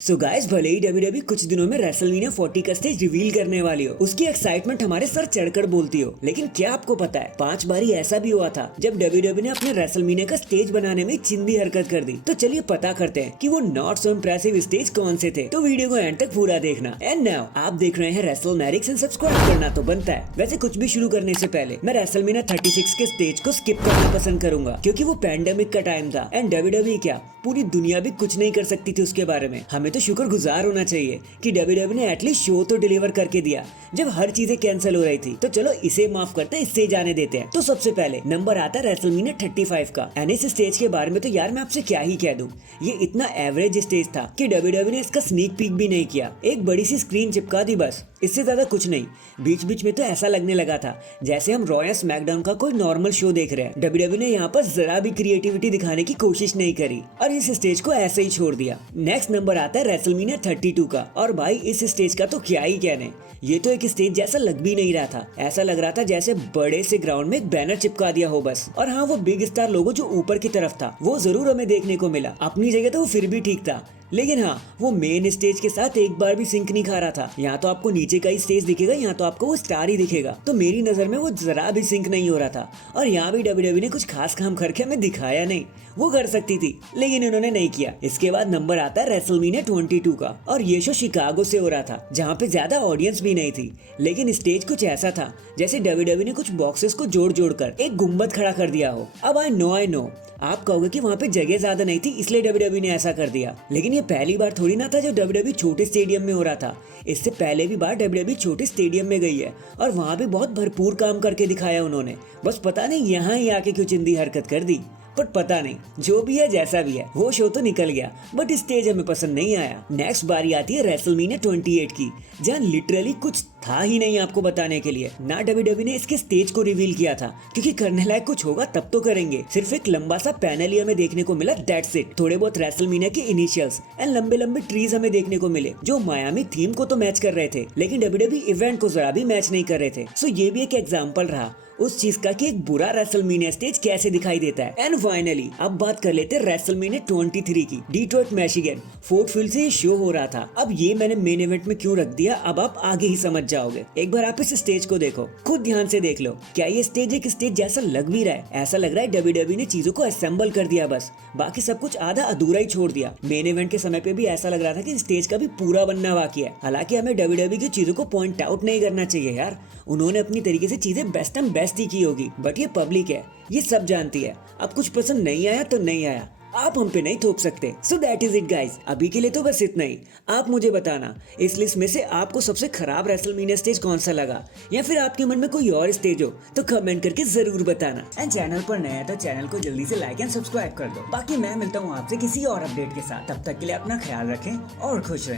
So guys, भले ही WWE कुछ दिनों में रेसलमेनिया 40 का स्टेज रिवील करने वाली हो, उसकी एक्साइटमेंट हमारे सर चढ़कर बोलती हो, लेकिन क्या आपको पता है 5 बारी ऐसा भी हुआ था जब डब्ल्यूडब्ल्यूई ने अपने रेसलमेनिया का स्टेज बनाने में चिंदी हरकत कर दी। तो चलिए पता करते हैं कि वो नॉट सो इम्प्रेसिव स्टेज कौन से थे। तो वीडियो को एंड तक पूरा देखना। एंड नाउ आप देख रहे हैं रेसलमैनिक्स एंड सब्सक्राइब करना तो बनता है। वैसे कुछ भी शुरू करने से पहले मैं रेसलमेनिया 36 के स्टेज को स्किप करना पसंद करूंगा, क्योंकि वो पैंडेमिक का टाइम था एंड डब्ल्यूडब्ल्यूई क्या पूरी दुनिया भी कुछ नहीं कर सकती थी उसके बारे में। हमें तो शुक्रगुजार होना चाहिए कि डब्ल्यूडब्ल्यूई ने एटलीस्ट शो तो डिलीवर करके दिया जब हर चीजें कैंसिल हो रही थी। तो चलो इसे माफ करते हैं, इससे जाने देते हैं। तो सबसे पहले नंबर आता है रेसलमेनिया 35 का। एंड इस स्टेज के बारे में तो यार मैं आपसे क्या ही कह दूं, ये इतना एवरेज स्टेज था कि डब्ल्यूडब्ल्यूई ने इसका स्नीक पीक भी नहीं किया, एक बड़ी सी स्क्रीन चिपका दी बस, इससे ज्यादा कुछ नहीं। बीच बीच में तो ऐसा लगने लगा था जैसे हम रॉ या स्मैकडाउन का कोई नॉर्मल शो देख रहे हैं। डब्ल्यूडब्ल्यूई ने यहाँ पर जरा भी क्रिएटिविटी दिखाने की कोशिश नहीं करी और इस स्टेज को ऐसे ही छोड़ दिया। नेक्स्ट नंबर आता है रेसलमेनिया 32 का। और भाई इस स्टेज का तो क्या ही कहने, ये तो एक स्टेज जैसा लग भी नहीं रहा था। ऐसा लग रहा था जैसे बड़े से ग्राउंड में एक बैनर चिपका दिया हो बस। और हाँ, वो बिग स्टार लोगो जो ऊपर की तरफ था वो जरूर हमें देखने को मिला। अपनी जगह तो वो फिर भी ठीक था, लेकिन हाँ, वो मेन स्टेज के साथ एक बार भी सिंक नहीं खा रहा था। यहाँ तो आपको नीचे का ही स्टेज दिखेगा, यहाँ तो आपको वो स्टार ही दिखेगा। तो मेरी नजर में वो जरा भी सिंक नहीं हो रहा था। और यहाँ भी डब्ल्यूडब्ल्यूई ने कुछ खास काम करके हमें दिखाया नहीं। वो कर सकती थी लेकिन उन्होंने नहीं किया। इसके बाद नंबर आता है रेसलमेनिया 22 का। और ये शो शिकागो से हो रहा था, जहाँ पे ज्यादा ऑडियंस भी नहीं थी, लेकिन स्टेज कुछ ऐसा था जैसे डब्ल्यूडब्ल्यूई ने कुछ बॉक्सेस को जोड़ जोड़ कर एक गुम्बद खड़ा कर दिया हो। अब आई नो आप कहोगे कि वहाँ पे जगह ज्यादा नहीं थी इसलिए डब्ल्यूडब्ल्यूई ने ऐसा कर दिया, लेकिन ये पहली बार थोड़ी ना था जब डब्ल्यूडब्ल्यूई छोटे स्टेडियम में हो रहा था। इससे पहले भी बार डब्ल्यूडब्ल्यूई छोटे स्टेडियम में गई है और वहाँ भी बहुत भरपूर काम करके दिखाया उन्होंने। बस पता नहीं यहाँ ही आके क्यों चिंदी हरकत कर दी, पर पता नहीं, जो भी है जैसा भी है, वो शो तो निकल गया बट स्टेज हमें पसंद नहीं आया। नेक्स्ट बारी आती है रेसलमेनिया 28 की, जहाँ लिटरली कुछ था ही नहीं आपको बताने के लिए। ना डब्ल्यूडब्ल्यूई ने इसके स्टेज को रिवील किया था, क्योंकि करने लायक कुछ होगा तब तो करेंगे। सिर्फ एक लंबा सा पैनल ही हमें देखने को मिला, दैट्स इट। थोड़े बहुत रेसलमेनिया के इनिशियल्स एंड लंबे लंबे ट्रीज हमें देखने को मिले जो मायामी थीम को तो मैच कर रहे थे, लेकिन डब्ल्यूडब्ल्यूई इवेंट को जरा भी मैच नहीं कर रहे थे। सो ये भी एक एग्जाम्पल रहा उस चीज का कि एक बुरा रेसलमेनिया स्टेज कैसे दिखाई देता है। एंड फाइनली अब बात कर लेते हैं रेसलमेनिया 23 की। डिट्रॉइट मिशिगन फोर्ट फील्ड से ये शो हो रहा था। अब ये मैंने मेन इवेंट में क्यों रख दिया अब आप आगे ही समझ जाओगे। एक बार आप इस स्टेज को देखो, खुद ध्यान से देख लो, क्या ये स्टेज एक स्टेज जैसा लग भी रहा है? ऐसा लग रहा है डब्ल्यूडब्ल्यूई ने चीजों को असेंबल कर दिया बस, बाकी सब कुछ आधा अधूरा ही छोड़ दिया। मेन इवेंट के समय पे भी ऐसा लग रहा था कि स्टेज का भी पूरा बनना बाकी है। हालांकि हमें डब्ल्यूडब्ल्यूई की चीजों को पॉइंट आउट नहीं करना चाहिए यार, उन्होंने अपनी तरीके से चीजें बेस्ट एंड बेस्ट ही की होगी, बट ये पब्लिक है, ये सब जानती है। अब कुछ पसंद नहीं आया तो नहीं आया, आप हम पे नहीं थोप सकते। So that is it guys, अभी के लिए तो बस इतना ही। आप मुझे बताना इस लिस्ट में से आपको सबसे खराब रेसलमेनिया स्टेज कौन सा लगा, या फिर आपके मन में कोई और स्टेज हो तो कमेंट करके जरूर बताना। एंड चैनल पर नया है तो चैनल को जल्दी से लाइक एंड सब्सक्राइब कर दो। बाकी मैं मिलता हूँ आपसे किसी और अपडेट के साथ, तब तक के लिए अपना ख्याल रखें और खुश रहें।